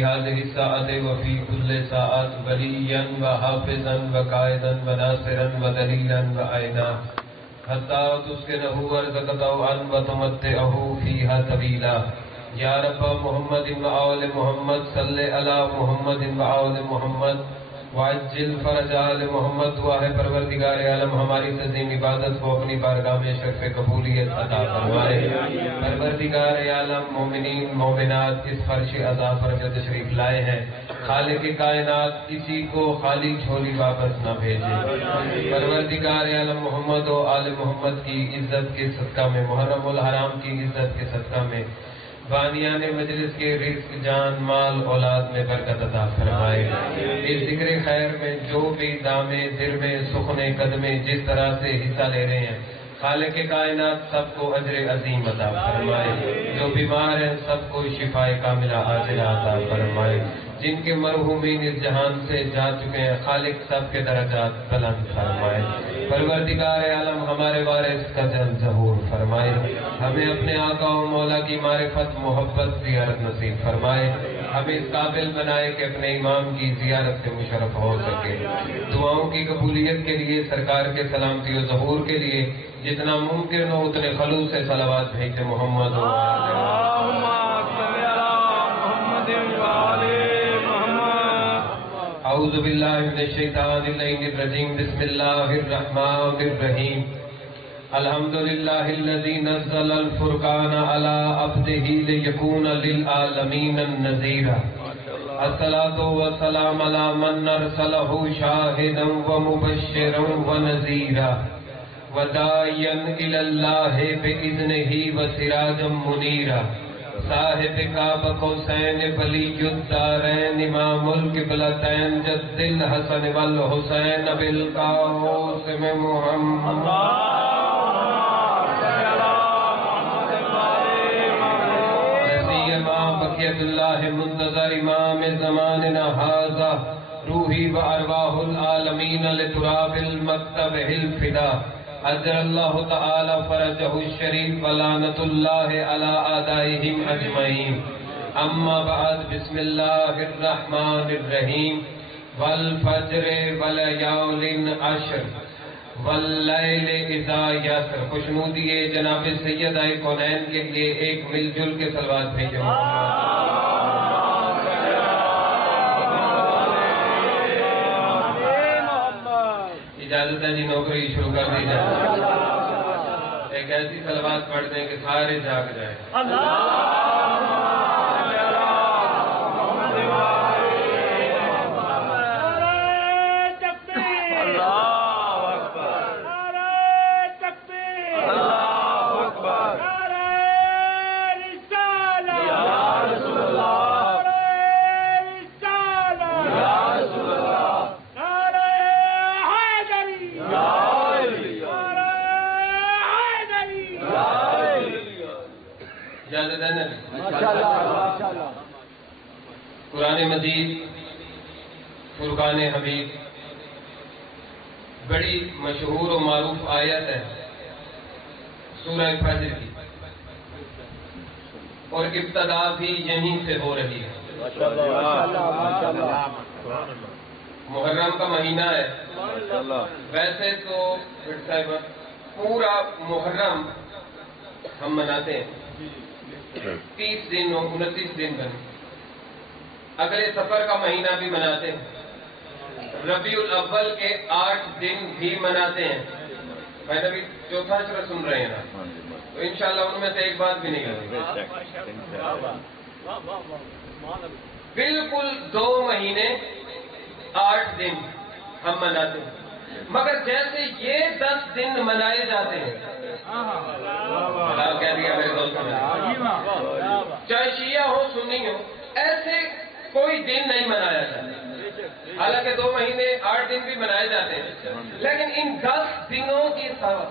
في هذه الساعة وفي كل ساعة وليا وحافظا وقائدا وناصرا ودليلا وعينا حتى تسكنه وارزقه عن وتمتعه فيها طويلا یا رب محمد وآل محمد صلی علی محمد وآل محمد وعجل فرج آل محمد. دعا ہے پروردگار عالم ہماری تزیم عبادت کو اپنی بارگاہ میں شرف قبولیت عطا فرمائے. پروردگار عالم مومنین مومنات اس فرش عزا پر جو تشریف لائے ہیں خالق کائنات کسی کو خالی جھولی واپس نہ بھیجے. پروردگار عالم محمد و آل محمد کی عزت کے صدقہ میں محرم الحرام کی عزت کے صدقہ میں بانیان مجلس کے رزق جان مال اولاد میں برکت عطا فرمائے. اس ذکر خیر میں جو بھی دامے دل میں سخنے قدمے جس طرح سے حصہ لے رہے ہیں خالق کائنات سب کو اجر عظیم عطا فرمائے. جو بیمار ہیں سب کو شفائے کاملہ عاجلہ عطا فرمائے. جن کے مرحومین اس جہان سے جا چکے ہیں خالق سب کے درجات بلند فرمائے. پروردگار عالم ہمارے وارث کا جل ظہور فرمائے. ہمیں اپنے آقا و مولا کی معرفت محبت زیارت نصیب فرمائے. ہمیں اس قابل بنائے کہ اپنے امام کی زیارت سے مشرف ہو سکے. دعاؤں کی قبولیت کے لیے سرکار کے سلامتی و ظہور کے لیے جتنا ممکن ہو اتنے خلوص سے صلوات بھیجے محمد و اعوذ باللہ من الشیطان الرجیم. بسم اللہ الرحمن الرحیم. الحمدللہ الذی نزل الفرقان علی عبدہ لیکون للعالمین نذیرا. الصلاۃ والسلام علی من ارسلہ شاہدا ومبشرا ونذیرا وداعیا الی اللہ باذنہ وسراجا منیرا. صاحب کعبہ قوسین ولی الدارین امام القبلتین جد الحسن والحسین بالقاسم محمد. سیما بقیت اللہ منتظر امام زماننا ھذا روحی و ارواح العالمین لتراب المکتب الفدا. اجر اللہ تعالی فرجہ الشریف ولعنت اللہ علی اعدائہم اجمعین. اما بعد بسم اللہ الرحمن الرحیم. والفجر ولیال عشر واللیل اذا یسر. خوشنودی جناب سیدہ کونین کے لیے ایک مل جل کے صلوات بھیجو. اجازت ہے جی نوکری شروع کر دی جائے. ایک ایسی صلوات پڑھ دیں کہ سارے جاگ جائیں. قرآن مجید فرقان حمید بڑی مشہور و معروف آیت ہے سورہ فجر کی اور ابتدا بھی یہیں سے ہو رہی ہے. محرم کا مہینہ ہے. ویسے تو پورا محرم ہم مناتے ہیں 30 دن اور 29 دن بنے. اگلے سفر کا مہینہ بھی مناتے ہیں. ربیع الاول کے 8 دن بھی مناتے ہیں. میں نے بھی چوتھا اشرا سن رہے ہیں نا تو انشاءاللہ ان میں سے ایک بات بھی نہیں کرتی. بالکل 2 مہینے 8 دن ہم مناتے ہیں. مگر جیسے یہ 10 دن منائے جاتے ہیں کہہ دیا میرے دوستوں نے چاہے شیعہ ہو سنی ہو ایسے کوئی دن نہیں منایا جاتا. حالانکہ 2 مہینے 8 دن بھی منائے جاتے ہیں لیکن ان 10 دنوں کی ساتھ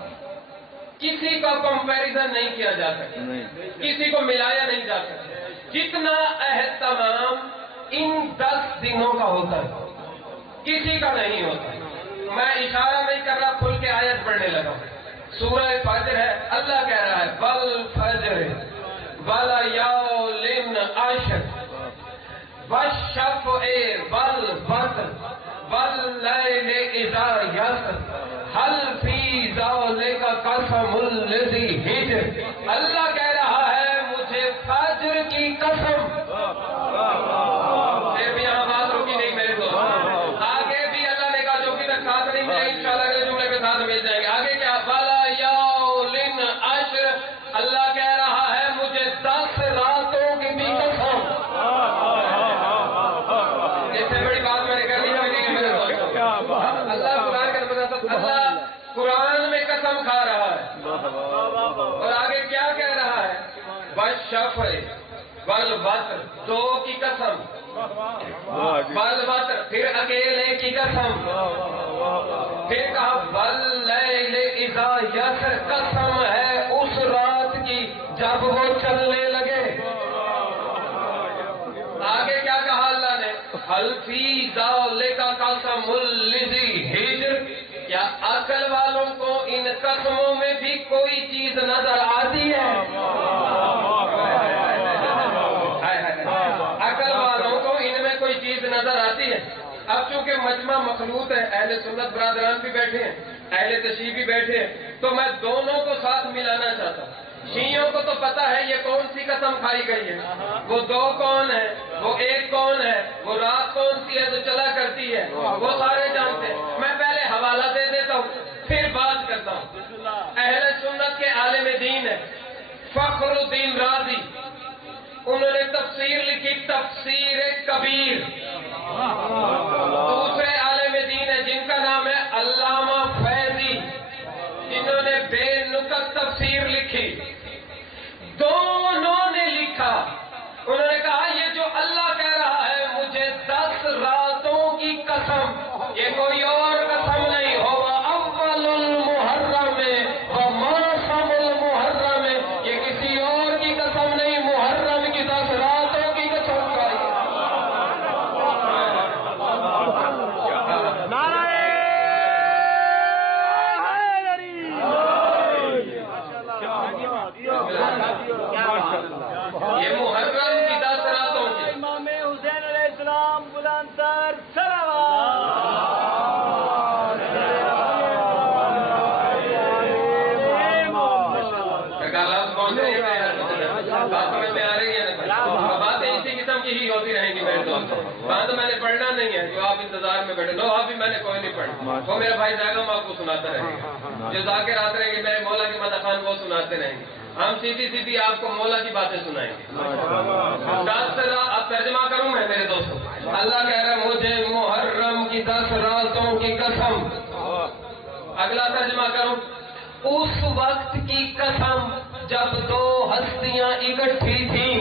کسی کا کمپیریزن نہیں کیا جا سکتا, کسی کو ملایا نہیں جا سکتا. جتنا اہتمام ان 10 دنوں کا ہوتا ہے کسی کا نہیں ہوتا. میں اشارہ نہیں کر رہا, کھل کے آیت پڑھنے لگا. سورہ فجر ہے, اللہ کہہ رہا ہے والفجر ولیال عشر. والشفع والوتر واللیل اذا یسر هل فی ذلک قسم الذی ہجر. اللہ کہہ رہا ہے مجھے فجر کی قسم. صرف یہاں بات رکی نہیں میرے دوست, آگے بھی اللہ نے کہا جو کہ تک ساتھ نہیں ملے انشاءاللہ اگلے جملے کے ساتھ مل جائیں گے. آگے کیا وَلَا یَوْلٍ عَشْرٍ, اللہ کہہ رہا ہے مجھے 10 راتوں کی بھی قسم. اس سے بڑی بات میں نے کر لی ہے میرے دوست. اللہ قرآن کا بتاتا, اللہ قرآن میں قسم کھا رہا ہے اور آگے کیا کہہ رہا ہے, والشفع والوتر, 2 کی قسم, والوتر پھر اکیلے کی قسم, پھر کہا واللیل اذا یسر, قسم ہے اس رات کی جب وہ چلنے لگے. آگے کیا کہا اللہ نے, هل فی ذلک قسم الذی ہجر, کیا عقل والوں کو ان قسموں میں بھی کوئی چیز نظر آتی ہے؟ عقل والوں کو ان میں کوئی چیز نظر آتی ہے؟ اب چونکہ مجمع مخلوط ہے, اہل سنت برادران بھی بیٹھے ہیں, اہل تشیع بھی بیٹھے ہیں, تو میں دونوں کو ساتھ ملانا چاہتا ہوں. شیعوں کو تو پتا ہے یہ کون سی قسم کھائی گئی ہے, وہ 2 کون ہے, وہ 1 کون ہے, وہ رات کون سی ہے جو چلا کرتی ہے, وہ سارے جانتے ہیں. میں پہلے حوالہ دے دیتا ہوں پھر بات کرتا ہوں. اہل سنت کے عالم دین ہے فخر الدین رازی, انہوں نے تفسیر لکھی تفسیر کبیر. دوسرے عالم دین ہے جن کا نام ہے علامہ فیضی, جنہوں نے بے نکت تفسیر لکھی. دونوں نے لکھا, انہوں نے کہا یہ جو اللہ کہہ رہا ہے مجھے 10 راتوں کی قسم, یہ کوئی اور قسم نہیں ہوگا اول المحرم و موسم المحرم, یہ کسی اور کی قسم نہیں, محرم کی 10 راتوں کی قسم کھائی. یہ محرم کی 10 راتوں کی. امام حسین علیہ السلام بلند تر صلوات. بات سمجھ میں آ رہی ہے نا, باتیں اسی قسم کی ہی ہوتی رہیں گی میرے دوستوں. بات میں نے پڑھنا نہیں ہے جو آپ انتظار میں بیٹھے, اب بھی میں نے کوئی نہیں پڑھا, وہ میرا بھائی زیادہ آپ کو سناتا رہے گا. جو ذاکر آتے رہیں گے میرے مولا کی مدح خان وہ سناتے رہیں گے, ہم سیدھی آپ کو مولا کی باتیں سنائیں گے. اب ترجمہ کروں میں میرے دوستوں. اللہ کہہ رہا ہے مجھے محرم کی 10 راتوں کی قسم. اگلا ترجمہ کروں, اس وقت کی قسم جب 2 ہستیاں اکٹھی تھیں.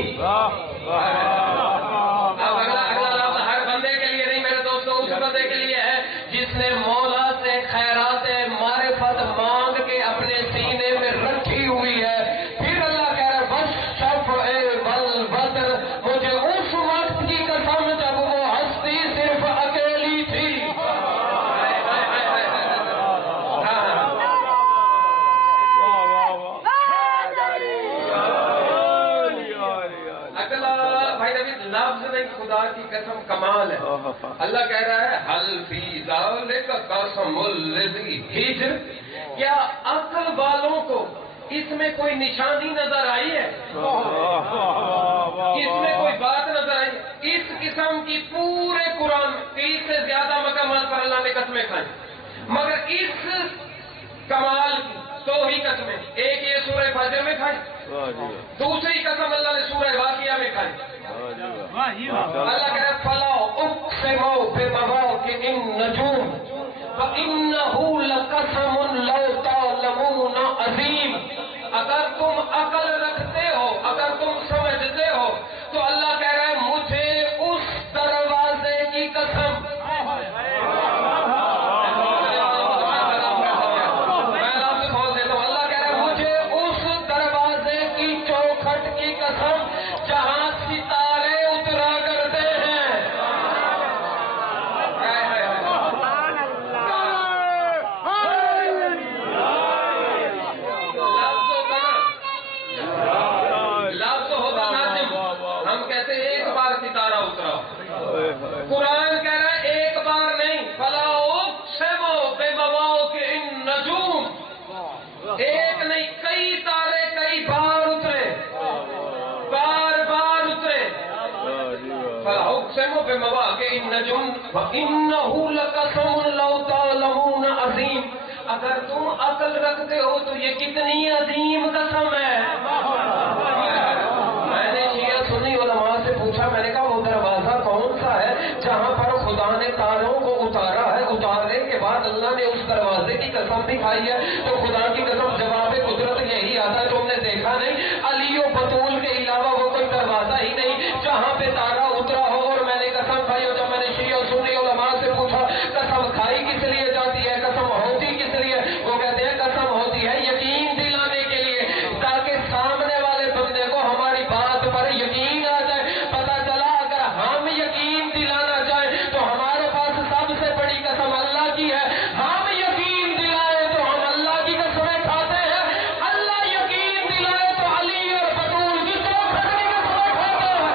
اب اگلا لفظ ہر بندے کے لیے نہیں میرے دوستوں, اس بندے کے لیے ہے جس نے مولا سے خیرات معرفت مانگ کے اپنے سینے میں رکھی ہوئی ہے. پھر اللہ کہہ رہا ہے والشفع والوتر, مجھے اس وقت کی قسم جب وہ ہستی صرف اکیلی تھی. لفظ نہیں, خدا کی قسم کمال ہے. اللہ کہہ رہا ہے هل فی ذلک قسم الذی ہجر, کیا عقل والوں کو اس میں کوئی نشانی نظر آئی ہے, اس میں کوئی بات نظر آئی؟ اس قسم کی پورے قرآن 30 سے زیادہ مقامات پر اللہ نے قسمیں کھائیں, مگر اس کمال کی 2 ہی قسمیں. ایک یہ سورہ فجر میں کھائی, دوسری قسم اللہ نے سورہ واقعہ میں کھائی. اللہ کہہ رہا ہے فلا اقسم بمواقع النجوم وانه لقسم لو تعلمون عظیم. اگر تم عقل رکھتے ہو, اگر تم سمجھتے ہو, تو اللہ کہہ رہا ہے مجھے اس دروازے کی قسم. میں لفظ کھول دیتا ہوں. اللہ کہہ رہا ہے مجھے اس دروازے کی چوکھٹ کی قسم جہاں ستارے اترا کرتے ہیں. لفظ قرآن کہہ رہا ہے ایک بار نہیں، فلا اقسم بمواقع النجوم، ایک نہیں کئی تارے کئی بار اترے، بار بار اترے. فلا اقسم بمواقع النجوم وانہ لقسم لو تعلمون عظیم. اگر تم عقل رکھتے ہو تو یہ کتنی عظیم قسم ہے. میں نے شیعہ سنی علماء سے پوچھا، میں نے کہا وہ دروازہ کون سا ہے جہاں پر خدا نے تاروں کو اتارا ہے، اتارنے کے بعد اللہ نے اس دروازے کی قسم بھی کھائی ہے؟ تو خدا کی قسم جواب قدرت یہی آتا ہے، تم نے دیکھا نہیں علی و بطول کے علاوہ وہ کوئی دروازہ ہی نہیں جہاں پہ تارا اترا ہو. اور میں نے قسم کھائی، اور جب میں نے شیعہ سنی علماء سے پوچھا قسم کھائی کس لیے جاتی ہے، قسم ہوتی کس لیے، وہ کہتے ہیں قسم ہوتی ہے یقین دلانے کے لیے، تاکہ سامنے والے بندے کو ہماری بات پر یقین آ جائے. پتہ چلا اگر ہم یقین دلانا چاہیں تو ہمارے پاس سب سے بڑی قسم اللہ کی ہے. ہم یقین دلائے تو ہم اللہ کی قسمیں کھاتے ہیں، اللہ یقین دلائے تو علی اور بطول کی قسمیں کھاتے ہیں.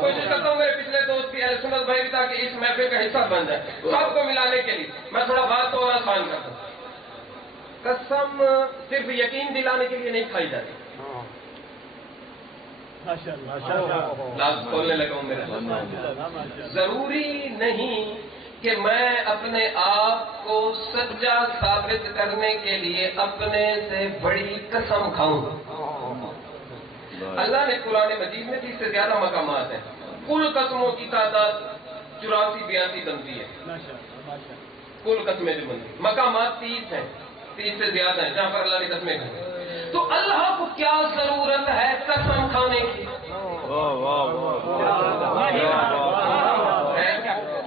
کوشش کرتا ہوں میرے پچھلے دوست کی اہل سنت بھائی تاکہ اس محفل کا حصہ بن جائے، سب کو ملانے کے لیے میں تھوڑا بات تو اور آسان کرتا ہوں. قسم صرف یقین دلانے کے لیے نہیں کھائی جاتی. لفظ کھولنے لگا ہوں میرا. ضروری نہیں کہ میں اپنے آپ کو سچا ثابت کرنے کے لیے اپنے سے بڑی قسم کھاؤں. اللہ نے قرآن مجید میں 30 سے زیادہ مقامات ہیں. کل قسموں کی تعداد 84-82 بنتی ہے. کل قسمیں جو بنتی ہیں، مقامات 30 ہیں، 30 سے زیادہ ہیں جہاں پر اللہ نے قسمیں کھائی. تو اللہ کو کیا ضرورت ہے قسم کھانے کی؟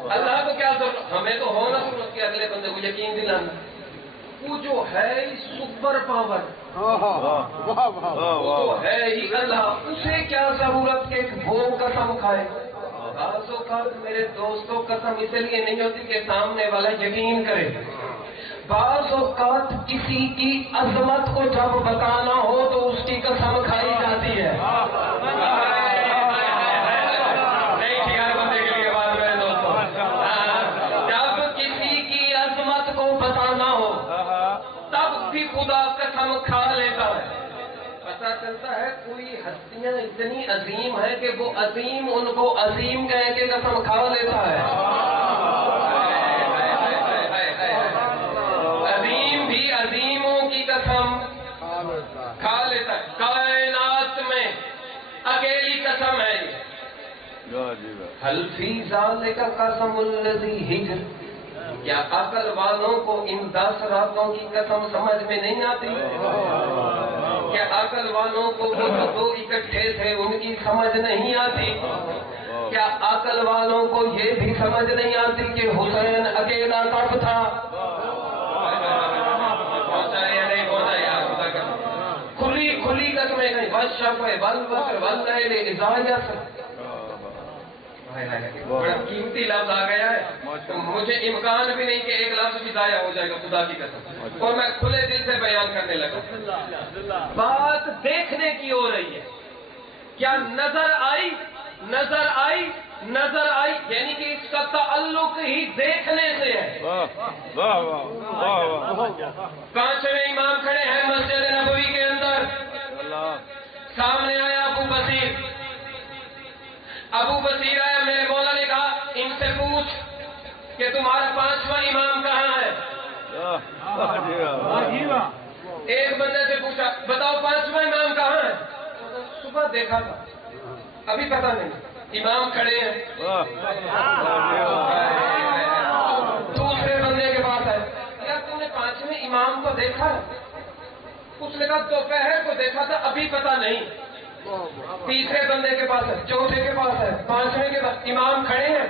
اللہ کو کیا ضرورت؟ ہمیں تو ہونا ضرورت کہ اگلے بندے کو یقین دلانا. وہ جو ہے سپر پاور، وہ تو ہے ہی اللہ، اسے کیا ضرورت کہ وہ قسم کھائے؟ بعض اوقات میرے دوستوں قسم اس لیے نہیں ہوتی کہ سامنے والا یقین کرے. بعض اوقات کسی کی عظمت کو جب بتانا ہو تو اس کی قسم کھائی جاتی ہے. خدا قسم کھا لیتا ہے. پتا چلتا ہے کوئی ہستیاں اتنی عظیم ہیں کہ وہ عظیم ان کو عظیم کہہ کے قسم کھا لیتا ہے. عظیم بھی عظیموں کی قسم کھا لیتا ہے. کائنات میں اکیلی قسم ہے یہ. حل فی ذالک قسم الذی ہجر. کیا عقل والوں کو ان 10 راتوں کی قسم سمجھ میں نہیں آتی؟ کیا عقل والوں کو وہ جو 2 اکٹھے تھے ان کی سمجھ نہیں آتی؟ کیا عقل والوں کو یہ بھی سمجھ نہیں آتی کہ حسین اکیلا کب تھا؟ کھلی قسمیں کہیں والشفع والوتر واللیل اذا یسر. بڑا قیمتی لفظ آ گیا ہے، مجھے امکان بھی نہیں کہ ایک لفظ بھی ضائع ہو جائے گا خدا کی قسم. اور میں کھلے دل سے بیان کرنے لگا. بات دیکھنے کی ہو رہی ہے. کیا نظر آئی؟ نظر آئی؟ نظر آئی یعنی کہ اس کا تعلق ہی دیکھنے سے ہے. 5ویں امام کھڑے ہیں مسجد نبوی کے اندر. سامنے آیا ابو بصیر. ابو بصیر آیا، میرے مولا نے کہا ان سے پوچھ کہ تمہارا 5واں امام کہاں ہے؟ ایک بندے سے پوچھا بتاؤ 5واں امام کہاں ہے؟ صبح دیکھا تھا، ابھی پتہ نہیں. امام کھڑے ہیں. دوسرے بندے کے پاس ہے، کیا تم نے 5ویں امام کو دیکھا؟ اس نے کہا دوپہر کو دیکھا تھا، ابھی پتہ نہیں. تیسرے بندے کے پاس ہے، چوتھے کے پاس ہے، 5ویں کے پاس. امام کھڑے ہیں،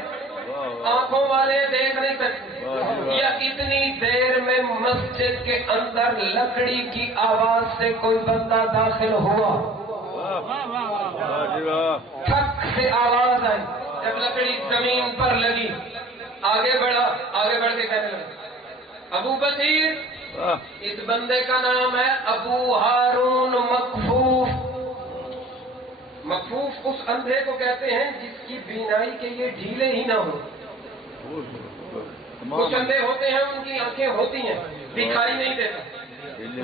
آنکھوں والے دیکھ نہیں سکتے. یا اتنی دیر میں مسجد کے اندر لکڑی کی آواز سے کوئی بندہ داخل ہوا. ٹھک سے آواز آئی، جب لکڑی زمین پر لگی، آگے بڑھا، آگے بڑھ کے کہنے لگا ابو بصیر، اس بندے کا نام ہے ابو ہارون مکفوف۔ مکفوف اس اندھے کو کہتے ہیں جس کی بینائی کے یہ ڈھیلے ہی نہ ہو۔ کچھ اندھے ہوتے ہیں ان کی آنکھیں ہوتی ہیں، دکھائی نہیں دیتا۔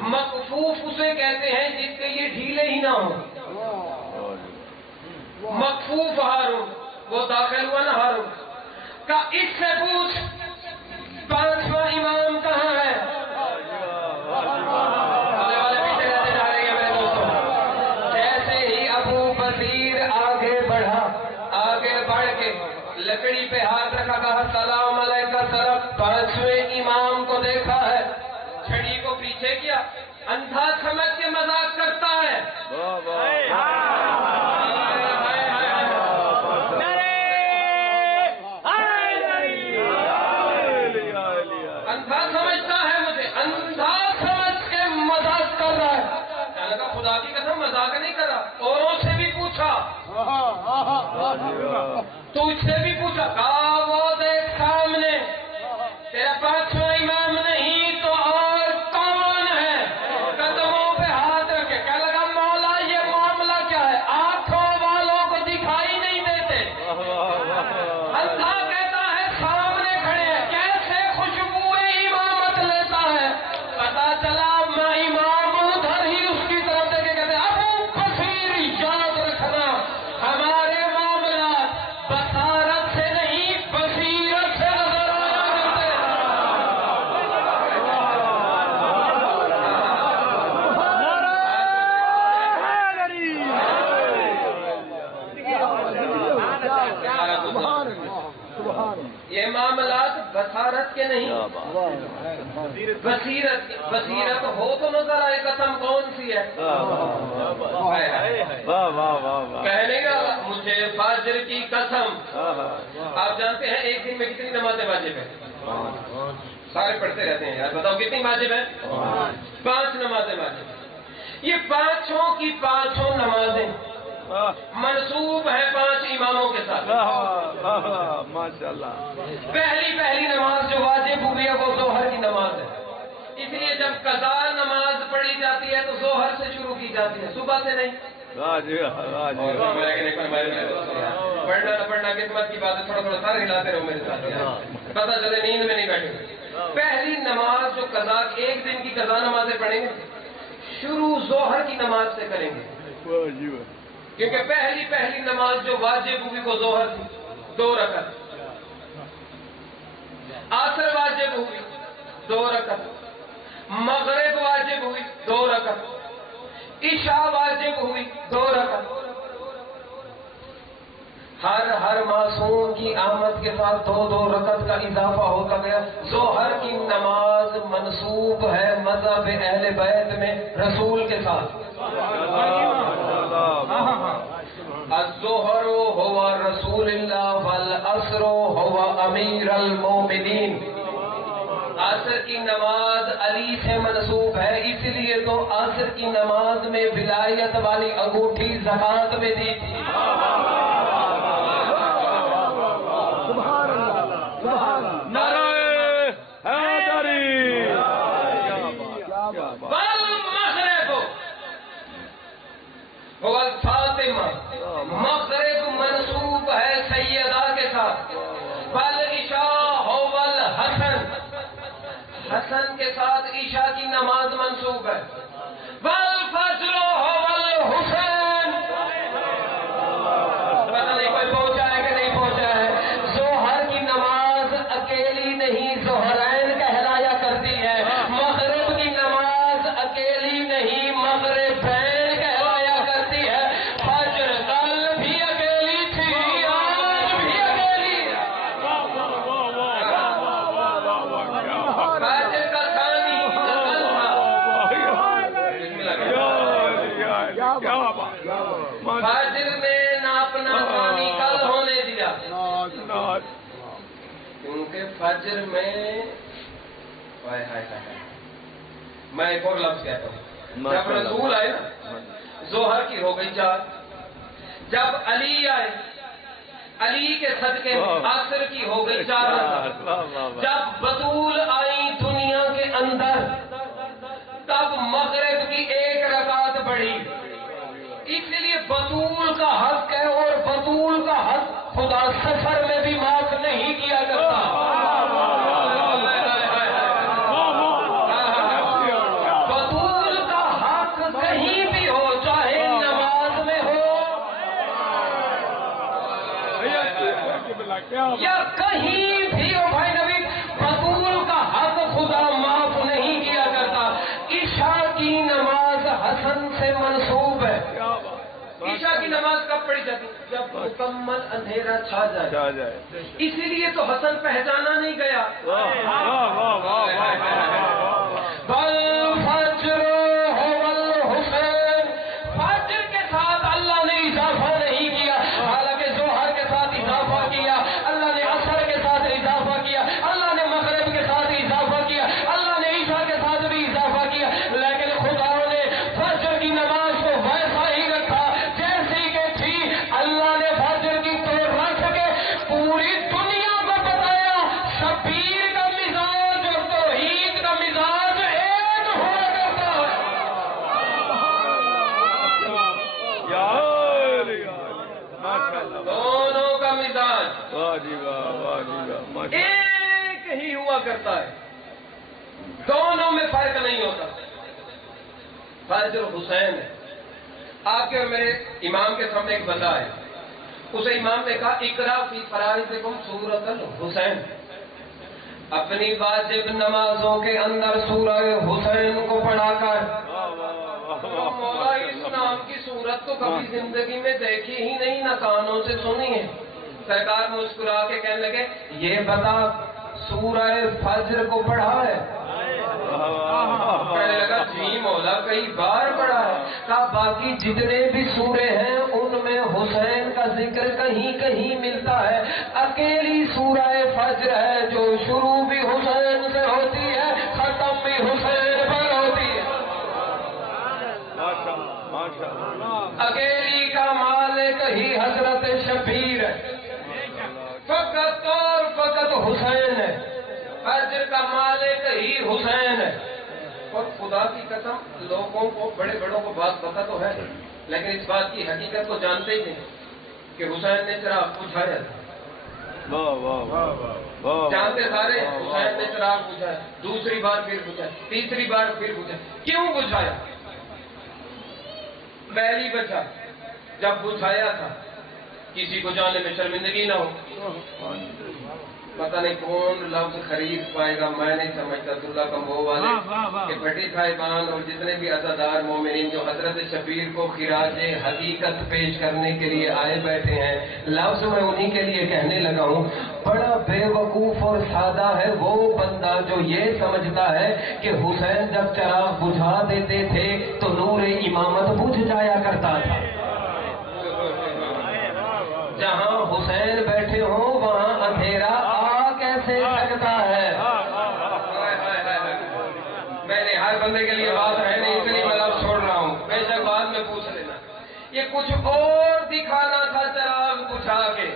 مکفوف اسے کہتے ہیں جس کے یہ ڈھیلے ہی نہ ہو۔ مکفوف ہارون، وہ داخل ہوا نا ہارون کا، اس سے پوچھ پانچواں امام کہاں ہے؟ لکڑی پہ ہاتھ رکھا، کہا سلام علیکہ سرب، پانچویں امام کو دیکھا ہے، چھڑی کو پیچھے کیا، اندھا سمجھ کے مذاق کرتا ہے۔ اندھا سمجھتا ہے مجھے، اندھا سمجھ کے مذاق کر رہا ہے۔ کہنے لگا خدا کی قسم مذاق نہیں کر رہا، اوروں سے بھی پوچھا، تو اس سے بھی پوچھا، کہا وہ دیکھ سامنے، تیرا پانچواں امام نہیں تو اور کون ہے؟ قدموں پہ ہاتھ رکھے، کہنے لگا مولا یہ معاملہ کیا ہے؟ آنکھوں والوں کو دکھائی نہیں دیتے۔ اندھا کہتا ہے سامنے کھڑے ہیں، کیسے خوشبو امامت لیتا ہے؟ پتا چلا امام ادھر ہی اس کی طرف دیکھے، کہتے ہیں ابو بصیر یاد رکھنا، ہمارے معاملات بصارت سے نہیں بصیرت سے نظر آیا کرتے ہیں۔ یہ معاملات بصارت کے نہیں، بصیرت، بصیرت ہو تو نظر آئے۔ قسم کون سی ہے؟ کہنے گا مجھے فجر کی قسم۔ آپ جانتے ہیں ایک دن میں کتنی نمازیں واجب ہیں؟ سارے پڑھتے رہتے ہیں یار، بتاؤ کتنی واجب ہیں؟ 5 نمازیں واجب۔ یہ پانچوں کی پانچوں نمازیں منسوب ہے 5 اماموں کے ساتھ۔ ماشاءاللہ۔ پہلی نماز جو واجب ہوئی ہے وہ ظہر کی نماز ہے، اس لیے جب قضا نماز پڑھی جاتی ہے تو ظہر سے شروع کی جاتی ہے، صبح سے نہیں۔ پڑھنا نہ پڑھنا قسمت کی بات ہے، تھوڑا تھوڑا سارے ہلاتے رہو میرے ساتھ، پتہ چلے نیند میں نہیں بیٹھے۔ پہلی نماز جو قضا، ایک دن کی قضا نمازیں پڑھیں گے، شروع ظہر کی نماز سے کریں گے، کیونکہ پہلی نماز جو واجب ہوئی وہ ظہر تھی، 2 رکعت۔ عصر واجب ہوئی 2 رکعت، مغرب واجب ہوئی 2 رکعت، عشاء واجب ہوئی 2 رکعت۔ ہر معصوم کی آمد کے ساتھ 2 رکعت کا اضافہ ہوتا گیا۔ ظہر کی نماز منسوب ہے مذہب اہل بیت میں رسول کے ساتھ۔ الظہر ہوا رسول اللہ والعصر ہوا امیر المومنین۔ عصر کی نماز علی سے منسوب ہے، اس لیے تو عصر کی نماز میں ولایت والی انگوٹھی زکات میں دی تھی۔ مغرب منسوب ہے سیدہ کے ساتھ، والعشاء هو الحسن، حسن کے ساتھ عشاء کی نماز منسوب ہے، والفجر هو الحسین۔ پتہ نہیں کوئی پہنچا ہے کہ نہیں پہنچا ہے؟ ظہر کی نماز اکیلی نہیں ظہرین کہلایا کرتی ہے، مغرب کی نماز اکیلی نہیں مغربین کہلایا کرتی ہے۔ فجر کل بھی اکیلی تھی، آج بھی اکیلی ہے۔ فجر کا ثانی کل تھا، فجر نے نہ اپنا ثانی کل ہونے دیا، کیونکہ فجر میں میں ایک اور لفظ کہتا ہوں، جب رسول آئے نا ظہر کی ہو گئی 4. جب علی آئے علی کے صدقے میں عصر کی ہو گئی 4 رکعت. جب بطول آئی دنیا کے اندر تب مغرب کی 1 رکعت بڑھی. اس لیے بطول کا حق ہے اور بطول کا حق خدا سفر میں بھی معاف نہیں کیا کرتا. بطول کا حق کہیں بھی ہو, چاہے نماز میں ہو یا کہیں بھی ہو بھائی نبی, بطول کا حق خدا معاف نہیں کیا کرتا. عشاء کی نماز حسن سے منسوب ہے. عشاء کی نماز کب پڑھی جاتی؟ جب مکمل اندھیرا چھا جائے. اسی لیے تو حسن پہچانا نہیں گیا. فجر کے ساتھ اللہ نے اضافہ نہیں کیا, حالانکہ ظہر کے ساتھ اضافہ کیا, اللہ نے عصر کے ساتھ اضافہ کیا, اللہ نے مغرب کے ساتھ اضافہ کیا, اللہ نے عشاء کے ساتھ بھی اضافہ کیا, لیکن خدا نے فجر کی نماز کو ویسا ہی رکھا جیسی کہ تھی. اللہ نے فجر کی تو رکھ کے پوری دنیا کو بتایا شبیر کا مزاج اور توحید کا مزاج ایک ہوا کرتا ہے. دونوں کا مزاج ایک ہی ہوا کرتا ہے, دونوں میں فرق نہیں ہوتا. فجر حسین ہے. آپ کے اور میرے امام کے سامنے ایک بندہ ہے, اسے امام نے کہا اقرا فی فرائضکم سورۃ الحسین, اپنی واجب نمازوں کے اندر سورہ حسین کو پڑھا کر. مولا اس نام کی سورت تو کبھی زندگی میں دیکھی ہی نہیں, نہ کانوں سے سنی ہے. سرکار مسکرا کے کہنے لگے یہ بتا سورہ فجر کو پڑھا ہے؟ کہنے لگا جی مولا کئی بار پڑھا ہے. کہا باقی جتنے بھی سورے ہیں ان میں حسین کا ذکر کہیں کہیں ملتا ہے, اکیلی سورہ فجر ہے جو شروع بھی حسین سے ہوتی ہے ختم بھی حسین پر ہوتی ہے. اکیلی کا مالک ہی حضرت شبیر ہے, فقط اور فقط حسین ہے. فجر کا مالک ہی حسین ہے. اور خدا کی قسم لوگوں کو بڑے بڑوں کو بات پتہ تو ہے, لیکن اس بات کی حقیقت کو جانتے ہی نہیں کہ حسین نے چراغ بجھایا تھا. جانتے سارے حسین نے چراغ بجھایا, دوسری بار پھر بجھایا, تیسری بار پھر بجھایا. کیوں بجھایا؟ پہلی وجہ جب بجھایا تھا کسی کو جانے میں شرمندگی نہ ہو. پتہ نہیں کون لفظ خرید پائے گا, میں نہیں سمجھتا. اللہ کمبو والے کہ بھٹی صاحبان اور جتنے بھی عزادار مومنین جو حضرت شبیر کو خراج حقیقت پیش کرنے کے لیے آئے بیٹھے ہیں, لفظ میں انہی کے لیے کہنے لگا ہوں. بڑا بے وقوف اور سادہ ہے وہ بندہ جو یہ سمجھتا ہے کہ حسین جب چراغ بجھا دیتے تھے تو نور امامت بجھ جایا کرتا تھا. جہاں حسین بیٹھے ہوں وہاں اندھیرا آ کیسے سکتا ہے؟ میں نے ہر بندے کے لیے بات ہے نہیں, اتنی میں اب چھوڑ رہا ہوں, بے شک بعد میں پوچھ لینا. یہ کچھ اور دکھانا تھا چراغ بجھا کے.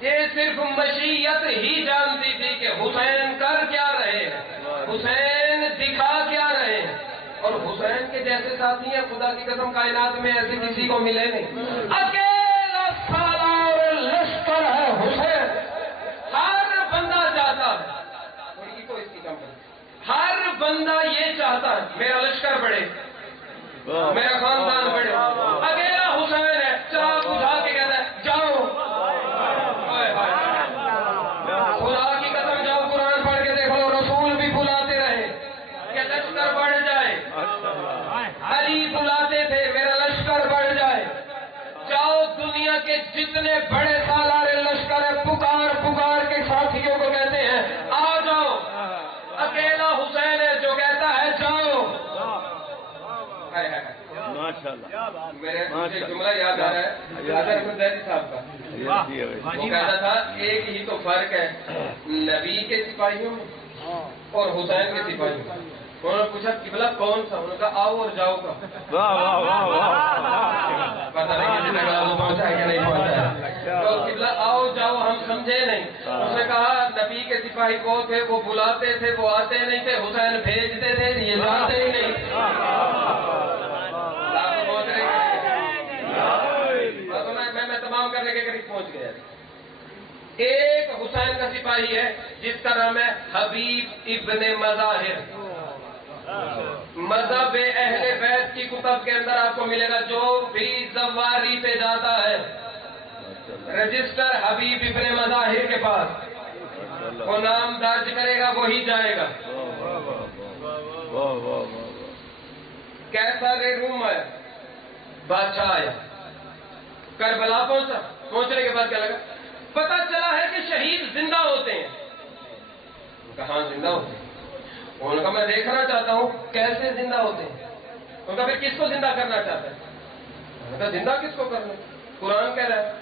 یہ صرف مشیت ہی جانتی تھی کہ حسین کر کیا رہے ہیں, حسین دکھا کیا رہے ہیں. اور حسین کے جیسے ساتھی ہیں خدا کی قسم کائنات میں ایسے کسی کو ملے نہیں. اکیلا سالار لشکر ہے حسین. ہر بندہ چاہتا ہے, تو اس کی کم کریں, ہر بندہ یہ چاہتا ہے میرا لشکر بڑھے, میرا خاندان بڑھے. اکیلا حسین ہے, چراغ بجھا کے کہتا ہے جاؤ. خدا کی قسم جاؤ, قرآن پڑھ کے دیکھو, رسول بھی بلاتے رہے کہ لشکر بڑھ جائے. علی بلاتے تھے میرا لشکر بڑھ جائے. جاؤ دنیا کے جتنے بڑے سالار لشکر ہے پکار پکار کے ساتھیوں کو کہتے ہیں آ جاؤ. اکیلا حسین ہے جو کہتا ہے جاؤ. میرے جملہ یاد آ رہا ہے احمد ظاہری صاحب کا, وہ کہتا تھا ایک ہی تو فرق ہے نبی کے سپاہیوں میں اور حسین کے سپاہیوں میں. انہوں نے پوچھا قبلہ کون سا؟ انہوں نے کہا آؤ اور جاؤ کا. پتہ نہیں کسی جگہ پہنچا ہے کہ نہیں پہنچا ہے. تو قبلہ آؤ جاؤ ہم سمجھے نہیں. اس نے کہا نبی کے سپاہی کو تھے، وہ بلاتے تھے، وہ آتے نہیں تھے، حسین بھیجتے تھے، یہ جاتے ہی نہیں. میں تمام کرنے کے قریب پہنچ گیا. ایک حسین کا سپاہی ہے جس کا نام ہے حبیب ابن مظاہر. مذہب اہل بیت کی کتب کے اندر آپ کو ملے گا، جو بھی زواری پہ جاتا ہے رجسٹر حبیب ابن مظاہر کے پاس، وہ نام درج کرے گا وہی جائے گا. کیسا روم آیا، بادشاہ آیا، کربلا پہنچا. پہنچنے کے بعد کیا لگا؟ پتا چلا ہے کہ شہید زندہ ہوتے ہیں. کہاں زندہ ہوتے ہیں؟ انہوں نے کہا میں دیکھنا چاہتا ہوں کیسے زندہ ہوتے ہیں. انہوں نے کہا پھر کس کو زندہ کرنا چاہتا ہے؟ انہوں نے کہا زندہ کس کو کرنا؟ قرآن کہہ رہا ہے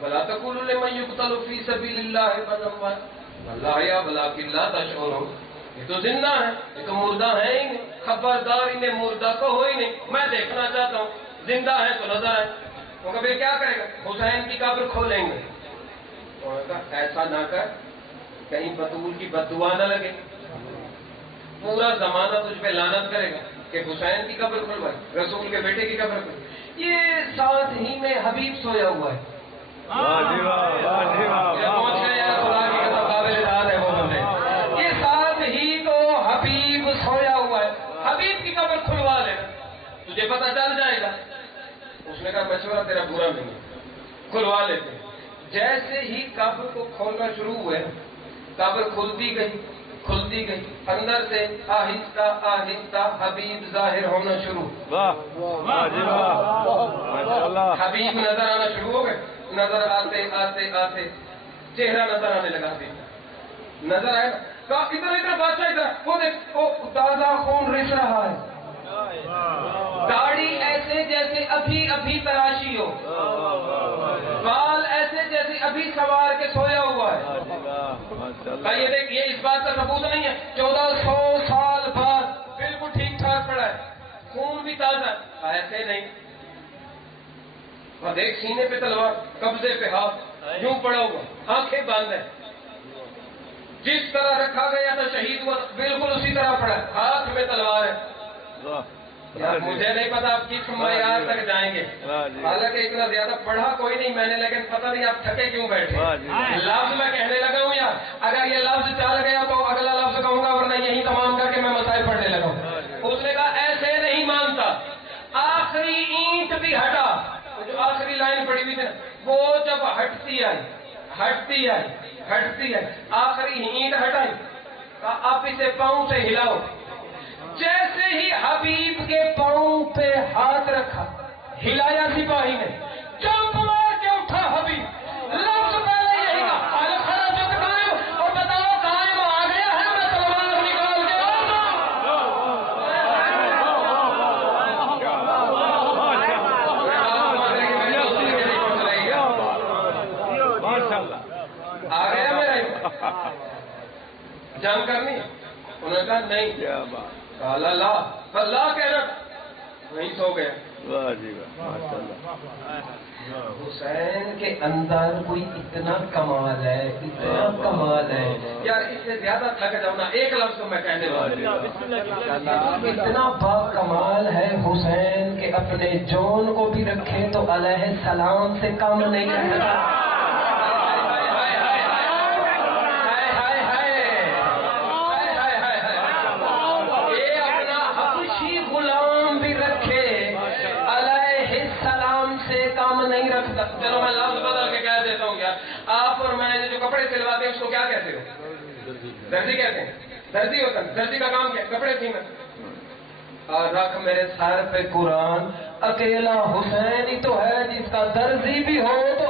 وَلَا تَقُولُوا لِمَن يُقْتَلُ فِي سَبِيلِ اللَّهِ بَلْ وَاللَّهُ وَلَٰكِن لَّا تَشْعُرُونَ. یہ تو زندہ ہے، یہ تو مردہ ہے ہی نہیں. خبردار انہیں مردہ تو ہو ہی نہیں. میں دیکھنا چاہتا ہوں زندہ ہے تو نظر آئے. انہوں نے کہا پھر کیا کرے گا؟ حسین کی قبر کھولیں گے. انہوں نے کہا ایسا نہ کر، کہیں بطول کی بددعا نہ لگے، پورا زمانہ تجھ پہ لعنت کرے گا کہ حسین کی قبر کھلوائی، رسول کے بیٹے کی قبر کھلوائی. یہ ساتھ ہی میں حبیب سویا ہوا ہے. پہنچ گئے یا خدا کی قسم قابل داد ہے وہ بندے. یہ ساتھ ہی تو حبیب سویا ہوا ہے. حبیب کی قبر کھلوا لینا، تجھے پتہ چل جائے گا. اس نے کہا مشورہ تیرا برا نہیں، کھلوا لیتے. جیسے ہی قبر کو کھولنا شروع ہوئے، قبر کھلتی گئی، اندر سے آہستہ آہستہ حبیب ظاہر ہونا شروع. حبیب نظر آنا شروع ہو گئے. نظر آتے آتے آتے چہرہ نظر آنے لگا. نظر آئے گا ادھر بادشاہ ادھر، وہ دیکھ وہ تازہ خون رس رہا ہے. داڑھی ایسے جیسے ابھی تراشی ہو، بال ایسے جیسے ابھی سوار کے سویا ہوا ہے. یہ دیکھ، یہ اس بات کا ثبوت نہیں ہے 1400 سال بعد بالکل ٹھیک ٹھاک پڑا ہے، خون بھی تازہ. ایسے نہیں، اور دیکھ سینے پہ تلوار، قبضے پہ ہاتھ، یوں پڑا ہوا، آنکھیں بند ہیں. جس طرح رکھا گیا تھا شہید ہوا بالکل اسی طرح پڑا ہے، ہاتھ میں تلوار ہے. مجھے نہیں پتا آپ کس معیار تک جائیں گے، حالانکہ اتنا زیادہ پڑھا کوئی نہیں میں نے، لیکن پتہ نہیں آپ تھکے کیوں بیٹھے. لفظ میں کہنے لگا ہوں یار، اگر یہ لفظ چل گیا تو اگلا لفظ کہوں گا، ورنہ یہی تمام کر کے میں مسائل پڑھنے لگا ہوں. اس نے کہا ایسے نہیں مانتا. آخری اینٹ بھی ہٹا، جو آخری لائن پڑی ہوئی تھی وہ جب ہٹتی آئی، آخری اینٹ ہٹائی، آپ اسے پاؤں سے ہلاؤ. جیسے ہی حبیب کے پاؤں پہ ہاتھ رکھا، ہلایا سپاہی نے، جمپ مار کے اٹھا حبیب. لفظ پہلے یہی کہا قائم، اور بتاؤ قائم آ گیا ہے، میں تلوار نکال کے آ گیا میرا جنگ کرنی. انہوں نے کہا نہیں، اللہ کہنا وہیں سو گیا. حسین کے اندر کوئی اتنا کمال ہے، اتنا کمال ہے یار، اس سے زیادہ تھک جاؤں نا ایک لفظ تو میں کہنے والا. اتنا با کمال ہے حسین کہ اپنے جون کو بھی رکھے تو علیہ السلام سے کم نہیں رہتا. چلو میں لفظ بدل کے کہہ دیتا ہوں یار. آپ اور میں جو کپڑے سلواتے ہیں اس کو کیا کہتے ہو؟ درزی کہتے ہیں. درزی ہوتا ہے، درزی کا کام کیا؟ کپڑے سینا. رکھ میرے سر پہ قرآن، اکیلا حسین ہی تو ہے جس کا درزی بھی ہو تو